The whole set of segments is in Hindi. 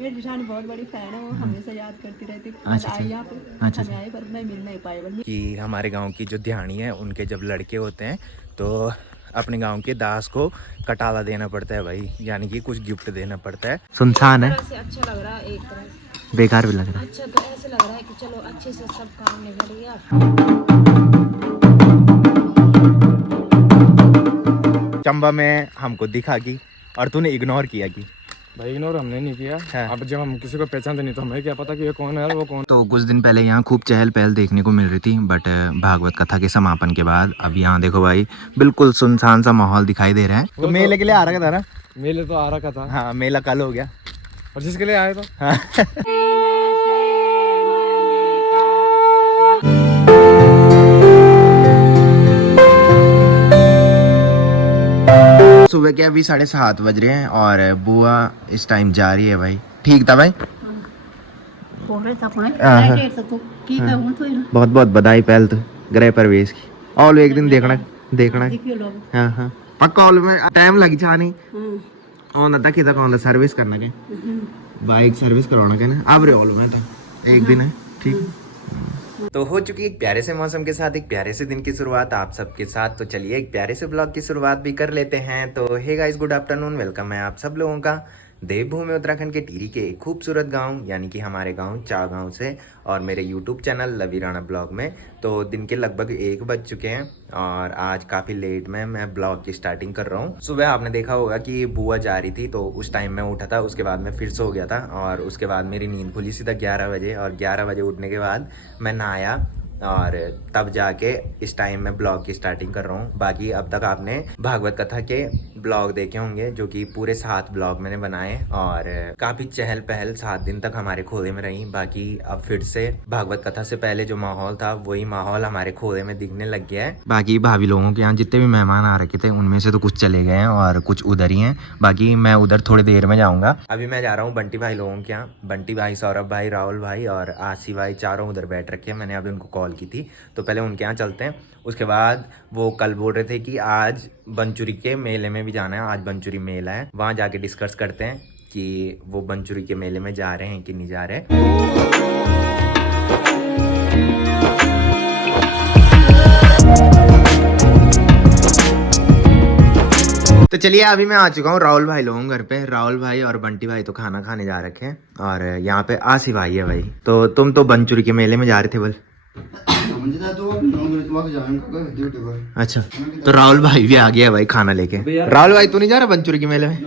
मेरी जिठानी बहुत बड़ी फैन है, वो हमेशा याद करती रहती। अच्छा आई यहाँ पे, अच्छा हमें आए पर मैं मिल नहीं पाए बल्कि। कि हमारे गांव की जो ध्यानी है उनके जब लड़के होते हैं तो अपने गांव के दास को कटाला देना पड़ता है भाई, यानी कि कुछ गिफ्ट देना पड़ता है। सुनसान है, अच्छा लग रहा है एक तरह से, बेकार भी लग रहा है। अच्छा तो ऐसे लग रहा है कि चलो अच्छे से सब काम निकल गया। चंबा में हमको दिखा की और तूने इग्नोर किया की। भाई इग्नोर हमने नहीं किया। हाँ। अब जब हम किसी को पहचानते नहीं तो हमें क्या पता कि ये कौन है और वो कौन। तो कुछ दिन पहले यहाँ खूब चहल पहल देखने को मिल रही थी, बट भागवत कथा के समापन के बाद अब यहाँ देखो भाई बिल्कुल सुनसान सा माहौल दिखाई दे रहा है। तो मेले के लिए आ रखा था ना? मेले तो आ रखा था। हाँ, मेला कल हो गया और जिसके लिए आए तो हाँ। सुबह के अभी 7:30 बज रहे हैं और बुआ इस टाइम जा रही है भाई। ठीक था भाई, बहुत बहुत बधाई पहल तो गृह प्रवेश की। और एक दिन देखना देखना हाँ हाँ पक्का। ऑल में टाइम लगी जा नहीं ऑन तक तक ऑन सर्विस करना के बाइक सर्विस करवाना के ना अब रे ऑल में था एक दिन है ठीक। तो हो चुकी एक प्यारे से मौसम के साथ एक प्यारे से दिन की शुरुआत आप सबके साथ। तो चलिए एक प्यारे से ब्लॉग की शुरुआत भी कर लेते हैं। तो hey guys, good afternoon, welcome है आप सब लोगों का देवभूमि उत्तराखंड के टिहरी के एक खूबसूरत गांव यानी कि हमारे गांव चा गांव से और मेरे यूट्यूब चैनल लवी राणा ब्लॉग में। तो दिन के लगभग 1 बज चुके हैं और आज काफ़ी लेट में मैं ब्लॉग की स्टार्टिंग कर रहा हूँ। सुबह आपने देखा होगा कि बुआ जा रही थी तो उस टाइम मैं उठा था, उसके बाद मैं फिर सो गया था और उसके बाद मेरी नींद खुली सीधा 11 बजे और 11 बजे उठने के बाद मैं नहाया और तब जाके इस टाइम में ब्लॉग की स्टार्टिंग कर रहा हूँ। बाकी अब तक आपने भागवत कथा के ब्लॉग देखे होंगे जो कि पूरे 7 ब्लॉग मैंने बनाए और काफ़ी चहल पहल 7 दिन तक हमारे खोले में रही। बाकी अब फिर से भागवत कथा से पहले जो माहौल था वही माहौल हमारे खोले में दिखने लग गया है। बाकी भाभी लोगों के यहाँ जितने भी मेहमान आ रखे थे उनमें से तो कुछ चले गए हैं और कुछ उधर ही हैं। बाकी मैं उधर थोड़ी देर में जाऊँगा। अभी मैं जा रहा हूँ बंटी भाई लोगों के यहाँ। बंटी भाई, सौरभ भाई, राहुल भाई और आशी भाई चारों उधर बैठ रखे हैं। मैंने अभी उनको कॉल की थी तो पहले उनके यहाँ चलते हैं। उसके बाद वो कल बोल रहे थे कि आज बनचुरी के मेले में भी जाना है, आज बनचुरी मेला है, वहाँ जाके डिस्कस करते हैं कि वो बनचुरी के मेले में जा रहे हैं कि नहीं जा रहे। तो चलिए अभी मैं आ चुका हूँ राहुल भाई लोगों घर पे। राहुल भाई और बंटी भाई तो खाना खाने जा रखे हैं और यहाँ पे आशी भाई है भाई। तो तुम तो बनचुरी के मेले में जा रहे थे बोल? अच्छा, तो राहुल भाई भी आ गया भाई खाना लेके। राहुल भाई तू नहीं जा रहा बनचुरी के मेले में?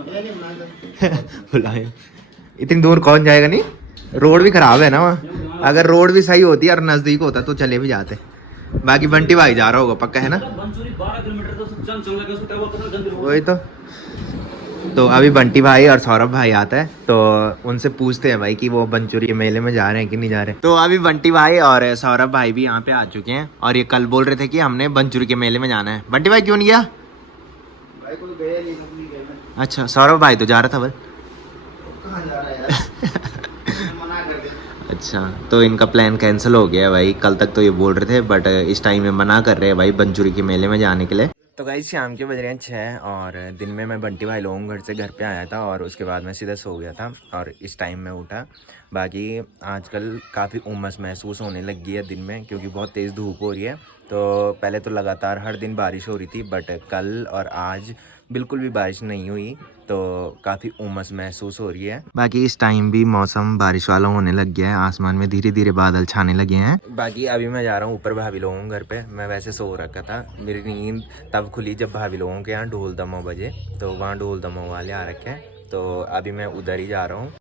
बुलाए इतनी दूर कौन जाएगा? नहीं, रोड भी खराब है ना वहाँ। अगर रोड भी सही होती और नजदीक होता तो चले भी जाते। बाकी बंटी भाई जा रहा होगा पक्का, है ना? वही तो अभी बंटी भाई और सौरभ भाई आता है तो उनसे पूछते हैं भाई कि वो बनचुरी के मेले में जा रहे हैं कि नहीं जा रहे। तो अभी बंटी भाई और सौरभ भाई भी यहाँ पे आ चुके हैं और ये कल बोल रहे थे कि हमने बनचुरी के मेले में जाना है। बंटी भाई क्यों नहीं गया? भाई कोई गया नहीं। अच्छा, सौरभ भाई तो जा रहा था बस। कहाँ जा रहा है यार? अच्छा, तो इनका प्लान कैंसिल हो गया भाई। कल तक तो ये बोल रहे थे बट इस टाइम में मना कर रहे हैं भाई बनचुरी के मेले में जाने के लिए। तो गाइस शाम के बज रहे हैं 6 और दिन में मैं बंटी भाई लोगों घर से घर पे आया था और उसके बाद मैं सीधा सो गया था और इस टाइम में उठा। बाकी आजकल काफ़ी उमस महसूस होने लगी है दिन में क्योंकि बहुत तेज़ धूप हो रही है। तो पहले तो लगातार हर दिन बारिश हो रही थी बट कल और आज बिल्कुल भी बारिश नहीं हुई तो काफ़ी उमस महसूस हो रही है। बाकी इस टाइम भी मौसम बारिश वाला होने लग गया है, आसमान में धीरे धीरे बादल छाने लगे हैं। बाकी अभी मैं जा रहा हूँ ऊपर भाभी लोगों घर पे। मैं वैसे सो रखा था, मेरी नींद तब खुली जब भाभी लोगों के यहाँ ढोल दमो बजे, तो वहाँ ढोल दमो वाले आ रखे हैं तो अभी मैं उधर ही जा रहा हूँ।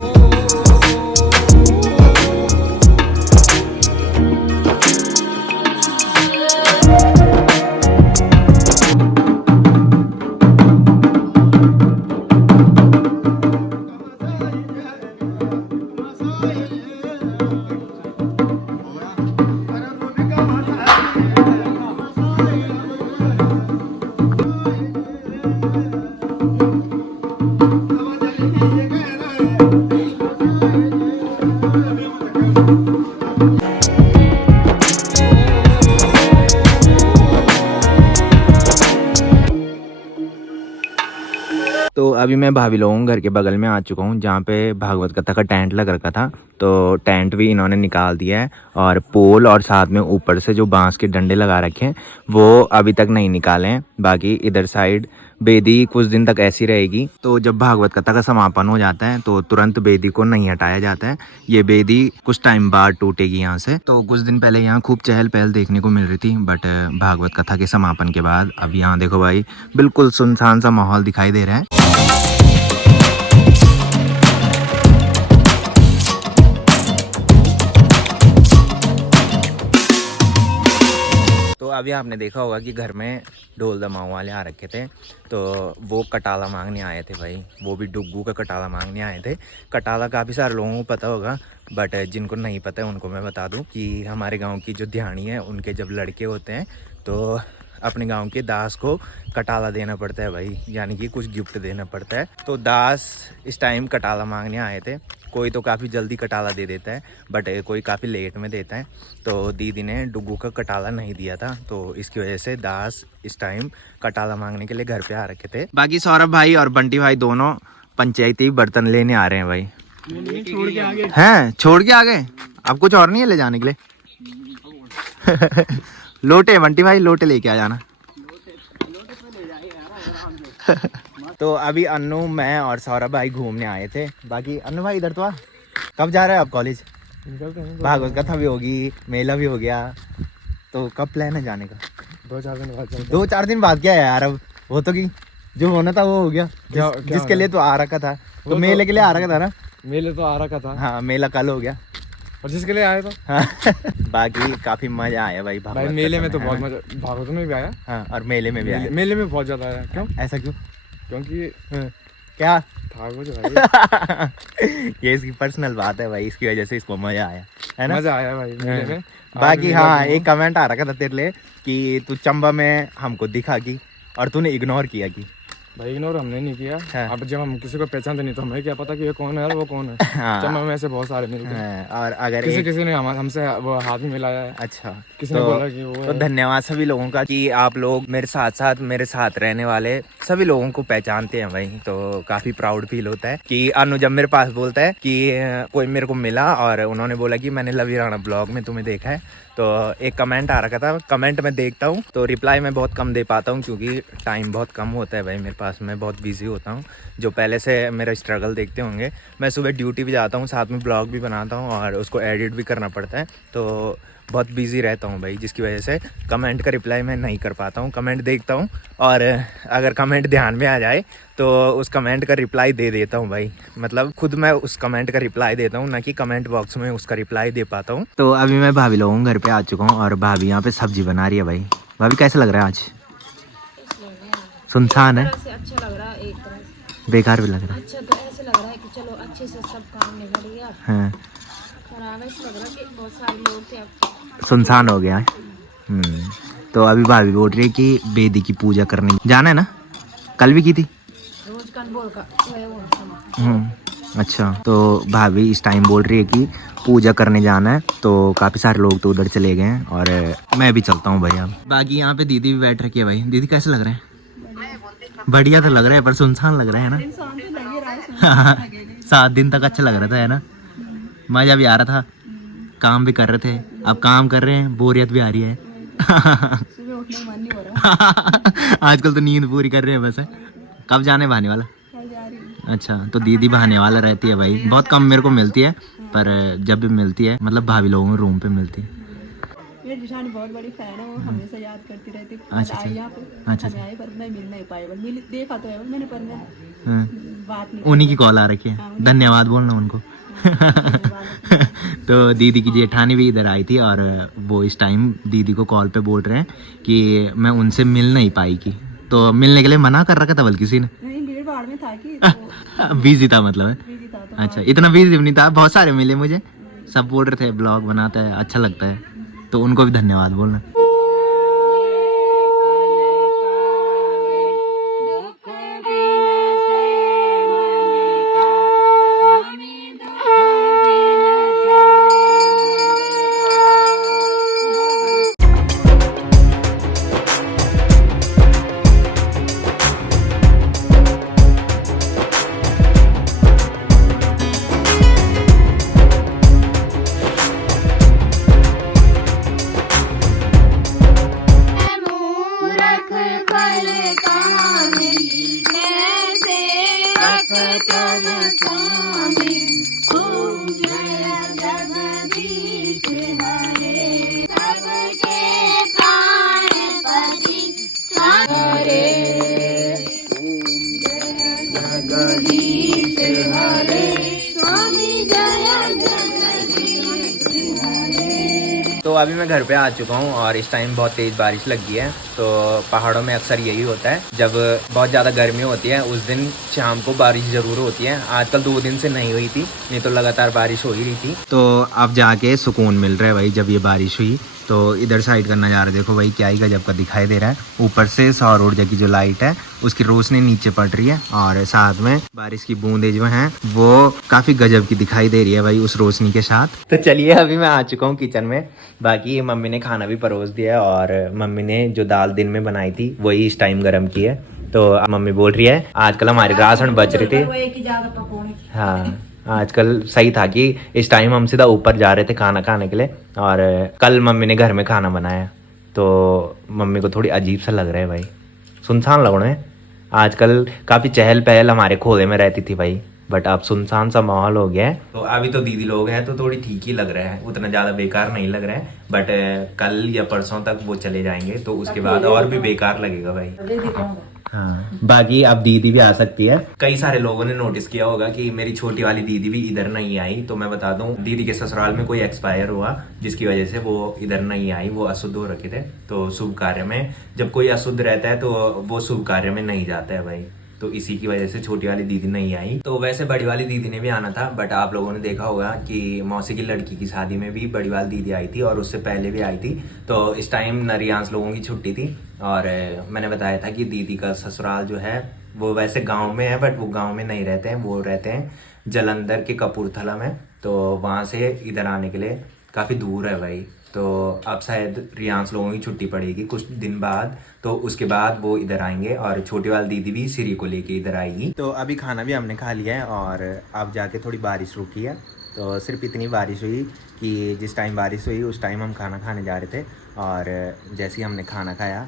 अभी मैं भाभी लोगों घर के बगल में आ चुका हूँ जहाँ पे भागवत कथा का टेंट लग रखा था। तो टेंट भी इन्होंने निकाल दिया है और पोल और साथ में ऊपर से जो बांस के डंडे लगा रखे हैं वो अभी तक नहीं निकाले हैं। बाकी इधर साइड बेदी कुछ दिन तक ऐसी रहेगी। तो जब भागवत कथा का समापन हो जाता है तो तुरंत बेदी को नहीं हटाया जाता है। ये बेदी कुछ टाइम बाद टूटेगी यहाँ से। तो कुछ दिन पहले यहाँ खूब चहल पहल देखने को मिल रही थी, बट भागवत कथा के समापन के बाद अब यहाँ देखो भाई बिल्कुल सुनसान सा माहौल दिखाई दे रहा है। तो अभी आपने देखा होगा कि घर में ढोल दमाऊ वाले आ रखे थे, तो वो कटाला मांगने आए थे भाई। वो भी डुग्गू का कटाला मांगने आए थे। कटाला काफ़ी सारे लोगों को पता होगा, बट जिनको नहीं पता है उनको मैं बता दूं कि हमारे गांव की जो ध्यानी है उनके जब लड़के होते हैं तो अपने गांव के दास को कटाला देना पड़ता है भाई, यानी कि कुछ गिफ्ट देना पड़ता है। तो दास इस टाइम कटाला मांगने आए थे। कोई तो काफ़ी जल्दी कटाला दे देता है, बट कोई काफ़ी लेट में देता है। तो दीदी ने डुग्गू का कटाला नहीं दिया था, तो इसकी वजह से दास इस टाइम कटाला मांगने के लिए घर पे आ रखे थे। बाकी सौरभ भाई और बंटी भाई दोनों पंचायती बर्तन लेने आ रहे हैं भाई। छोड़ के आगे हैं छोड़ के आ गए। अब कुछ और नहीं है ले जाने के लिए? लोटे बंटी भाई लोटे लेके आ जाना। तो अभी अन्नू मैं और सौरभ भाई घूमने आए थे। बाकी अन्नू भाई इधर तो आ। कब जा रहे हैं आप कॉलेज? भागवत कथा भी होगी, मेला भी हो गया, तो कब प्लान है जाने का? 2-4 दिन बाद। 2-4 दिन बाद क्या है यार, अब वो तो कि जो होना था वो हो गया। जिसके लिए तो आ रखा था, तो मेले के लिए आ रखा था ना। मेले तो आ रखा था। हाँ मेला कल हो गया और जिसके लिए आए तो बाकी काफी मजा आया भाई। भाई मेले में तो बहुत मजा, भागवत में भी आया। हाँ और मेले में भी आया। मेले में बहुत ज्यादा आया। क्यों ऐसा क्यों? क्योंकि क्या था वो जो भाई ये इसकी पर्सनल बात है भाई, इसकी वजह से इसको मजा आया है ना। मजा आया भाई मेले में। बाकी हाँ एक कमेंट आ रखा था तेरे लिए कि तू चंबा में हमको दिखा की और तूने इग्नोर किया की। भाई इग्नोर हमने नहीं किया। हाँ। अब जब हम किसी को पहचानते नहीं तो हमें क्या पता कि ये कौन है और वो कौन है। हाँ। चंबा में ऐसे बहुत सारे मिलते हैं। और अगर किसी ने हमसे वो हाथ भी मिलाया है। अच्छा किसी ने बोला कि वो तो धन्यवाद सभी लोगों का कि आप लोग मेरे साथ रहने वाले सभी लोगों को पहचानते हैं भाई। तो काफी प्राउड फील होता है कि अनु जब मेरे पास बोलता है कि कोई मेरे को मिला और उन्होंने बोला कि मैंने लवी राणा ब्लॉग में तुम्हें देखा है। तो एक कमेंट आ रखा था, कमेंट में देखता हूँ तो रिप्लाई मैं बहुत कम दे पाता हूँ क्योंकि टाइम बहुत कम होता है भाई मेरे पास। मैं बहुत बिजी होता हूँ। जो पहले से मेरा स्ट्रगल देखते होंगे, मैं सुबह ड्यूटी भी जाता हूँ, साथ में ब्लॉग भी बनाता हूँ और उसको एडिट भी करना पड़ता है। तो बहुत बिजी रहता हूँ भाई, जिसकी वजह से कमेंट का रिप्लाई मैं नहीं कर पाता हूँ। कमेंट देखता हूँ और अगर कमेंट ध्यान में आ जाए तो उस कमेंट का रिप्लाई दे देता हूँ भाई। मतलब खुद मैं उस कमेंट का रिप्लाई देता हूँ, ना कि कमेंट बॉक्स में उसका रिप्लाई दे पाता हूँ। तो अभी मैं भाभी लोगों घर पे आ चुका हूँ और भाभी यहाँ पे सब्जी बना रही है भाई। भाभी कैसा लग रहा है आज? सुनसान है, अच्छा लग रहा है, एक तरह से बेकार भी लग रहा है। अच्छा तो ऐसे लग रहा है कि चलो अच्छे से सब काम निकल गया। हाँ और ऐसा लग रहा है कि बहुत सारे लोग थे, अब सुनसान हो गया है। तो अभी भाभी बोल रही है कि बेदी की पूजा करनी जाना है ना। कल भी की थी रोज कंबोल का वो अच्छा। तो भाभी इस टाइम बोल रही है कि पूजा करने जाना है। तो काफ़ी सारे लोग तो उधर चले गए हैं और मैं भी चलता हूँ भाई। अब बाकी यहाँ पे दीदी भी बैठ रखी है भाई। दीदी कैसे लग रहे हैं? बढ़िया तो लग रहा है पर सुनसान लग रहा है ना। 7 दिन तक अच्छा लग रहा था है ना, मजा भी आ रहा था, काम भी कर रहे थे। अब काम कर रहे हैं, बोरियत भी आ रही है। सुबह उठने का मन नहीं हो रहा। आजकल तो नींद पूरी कर रहे हैं बस। कब जाने बहाने वाला? अच्छा तो दीदी बहाने वाला रहती है भाई। बहुत कम मेरे को मिलती है, पर जब भी मिलती है मतलब भाभी लोगों में रूम पे मिलती है। मेरी जिशानी बहुत बड़ी फैन है, वो हमेशा याद करती रहती है। अच्छा आई यहाँ पे अच्छा हमें आई पर मैं मिल नहीं पाई। मिल देखा तो है मैंने, पर मैं हाँ। बात नहीं। उन्हीं की कॉल आ रखी है, धन्यवाद बोलना उनको। तो दीदी की जेठानी भी इधर आई थी और वो इस टाइम दीदी को कॉल पे बोल रहे हैं कि मैं उनसे मिल नहीं पाई की। तो मिलने के लिए मना कर रखा था बल्कि किसी ने। नहीं भीड़ भाड़ में था कि तो बिजी था मतलब है। बिजी था तो अच्छा इतना बिजी नहीं था, बहुत सारे मिले मुझे, सब बोल रहे थे ब्लॉग बनाता है अच्छा लगता है, तो उनको भी धन्यवाद बोलना। तो अभी मैं घर पे आ चुका हूँ और इस टाइम बहुत तेज़ बारिश लगी है। तो पहाड़ों में अक्सर यही होता है, जब बहुत ज़्यादा गर्मी होती है उस दिन शाम को बारिश ज़रूर होती है। आजकल 2 दिन से नहीं हुई थी, नहीं तो लगातार बारिश हो ही रही थी। तो अब जाके सुकून मिल रहा है भाई जब ये बारिश हुई। तो इधर साइड का नज़ारा देखो भाई, क्या ही गजब का दिखाई दे रहा है। ऊपर से सौर ऊर्जा की जो लाइट है उसकी रोशनी नीचे पड़ रही है और साथ में बारिश की बूंदें जो हैं वो काफ़ी गजब की दिखाई दे रही है भाई उस रोशनी के साथ। तो चलिए अभी मैं आ चुका हूँ किचन में। बाकी मम्मी ने खाना भी परोस दिया है और मम्मी ने जो दाल दिन में बनाई थी वही इस टाइम गर्म की है। तो मम्मी बोल रही है आजकल हमारे राशन बच रहे थे। हाँ, आजकल सही था कि इस टाइम हम सीधा ऊपर जा रहे थे खाना खाने के लिए और कल मम्मी ने घर में खाना बनाया। तो मम्मी को थोड़ी अजीब सा लग रहा है भाई, सुनसान लग रहा है। आजकल काफ़ी चहल पहल हमारे खोले में रहती थी भाई, बट अब सुनसान सा माहौल हो गया है। तो अभी तो दीदी लोग हैं तो थोड़ी ठीक ही लग रहा है, उतना ज़्यादा बेकार नहीं लग रहा है। बट कल या परसों तक वो चले जाएंगे तो उसके बाद और भी बेकार लगेगा भाई। हाँ, बाकी अब दीदी भी आ सकती है। कई सारे लोगों ने नोटिस किया होगा कि मेरी छोटी वाली दीदी भी इधर नहीं आई। तो मैं बता दूं, दीदी के ससुराल में कोई एक्सपायर हुआ जिसकी वजह से वो इधर नहीं आई। वो अशुद्ध हो रखे थे। तो शुभ कार्य में जब कोई अशुद्ध रहता है तो वो शुभ कार्य में नहीं जाता है भाई। तो इसी की वजह से छोटी वाली दीदी नहीं आई। तो वैसे बड़ी वाली दीदी ने भी आना था, बट आप लोगों ने देखा होगा कि मौसी की लड़की की शादी में भी बड़ी वाली दीदी आई थी और उससे पहले भी आई थी। तो इस टाइम नरियांस लोगों की छुट्टी थी और मैंने बताया था कि दीदी का ससुराल जो है वो वैसे गांव में है, बट वो गांव में नहीं रहते हैं, वो रहते हैं जलंधर के कपूरथला में। तो वहाँ से इधर आने के लिए काफ़ी दूर है भाई। तो अब शायद रियांस लोगों की छुट्टी पड़ेगी कुछ दिन बाद, तो उसके बाद वो इधर आएंगे और छोटी वाली दीदी भी श्री को लेके इधर आएगी। तो अभी खाना भी हमने खा लिया है और अब जाके थोड़ी बारिश रुकी है। तो सिर्फ इतनी बारिश हुई कि जिस टाइम बारिश हुई उस टाइम हम खाना खाने जा रहे थे और जैसे ही हमने खाना खाया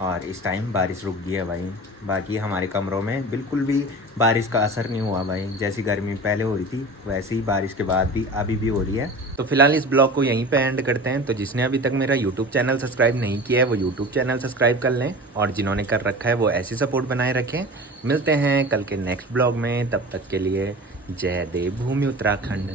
और इस टाइम बारिश रुक गई है भाई। बाकी हमारे कमरों में बिल्कुल भी बारिश का असर नहीं हुआ भाई। जैसी गर्मी पहले हो रही थी वैसे ही बारिश के बाद भी अभी भी हो रही है। तो फिलहाल इस ब्लॉग को यहीं पे एंड करते हैं। तो जिसने अभी तक मेरा यूट्यूब चैनल सब्सक्राइब नहीं किया है वो यूट्यूब चैनल सब्सक्राइब कर लें और जिन्होंने कर रखा है वो ऐसी सपोर्ट बनाए रखें। मिलते हैं कल के नेक्स्ट ब्लॉग में, तब तक के लिए जय देवभूमि उत्तराखंड।